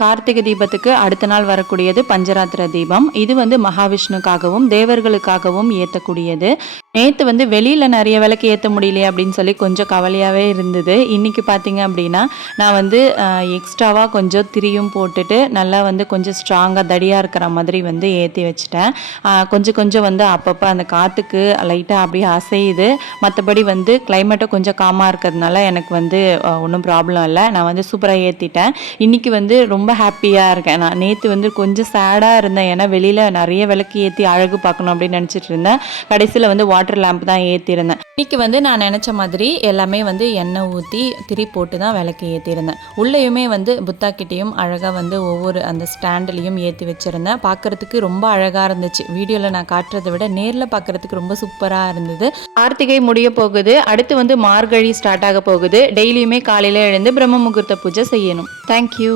கார்த்திகை தீபத்துக்கு அடுத்த நாள் வரக்கூடியது பஞ்சராத்திர தீபம். இது வந்து மகாவிஷ்ணுக்காகவும் தேவர்களுக்காகவும் ஏற்றக்கூடியது. நேற்று வந்து வெளியில் நிறைய விளக்கு ஏற்ற முடியலையே அப்படின்னு சொல்லி கொஞ்சம் கவலையாகவே இருந்தது. இன்றைக்கி பார்த்தீங்க அப்படின்னா நான் வந்து எக்ஸ்ட்ராவாக கொஞ்சம் திரியும் போட்டுட்டு நல்லா வந்து கொஞ்சம் ஸ்ட்ராங்காக தடியாக இருக்கிற மாதிரி வந்து ஏற்றி வச்சுட்டேன். கொஞ்சம் வந்து அப்பப்போ அந்த காற்றுக்கு லைட்டாக அப்படியே அசையுது. மற்றபடி வந்து கிளைமேட்டை கொஞ்சம் காமாக இருக்கிறதுனால எனக்கு வந்து ஒன்றும் ப்ராப்ளம் இல்லை. நான் வந்து சூப்பராக ஏற்றிட்டேன். இன்றைக்கி வந்து ரொம்ப ஹாப்பியாக இருக்கேன். நான் நேற்று வந்து கொஞ்சம் சேடாக இருந்தேன். ஏன்னா வெளியில் நிறைய விளக்கு ஏற்றி அழகு பார்க்கணும் அப்படின்னு நினச்சிட்டு இருந்தேன். கடைசியில் வந்து வாட்டர் லேம்ப் தான் ஏற்றிருந்தேன். இன்றைக்கி வந்து நான் நினச்ச மாதிரி எல்லாமே வந்து எண்ணெய் ஊற்றி திரி போட்டு தான் விளக்கு ஏற்றிருந்தேன். உள்ளேயுமே வந்து புத்தாக்கிட்டையும் அழகாக வந்து ஒவ்வொரு அந்த ஸ்டாண்ட்லேயும் ஏற்றி வச்சுருந்தேன். பார்க்குறதுக்கு ரொம்ப அழகாக இருந்துச்சு. வீடியோவில் நான் காட்டுறதை விட நேரில் பார்க்குறதுக்கு ரொம்ப சூப்பராக இருந்தது. கார்த்திகை முடிய போகுது. அடுத்து வந்து மார்கழி ஸ்டார்ட் ஆக போகுது. டெய்லியுமே காலையில் எழுந்து பிரம்ம முகூர்த்த பூஜை செய்யணும். தேங்க்யூ.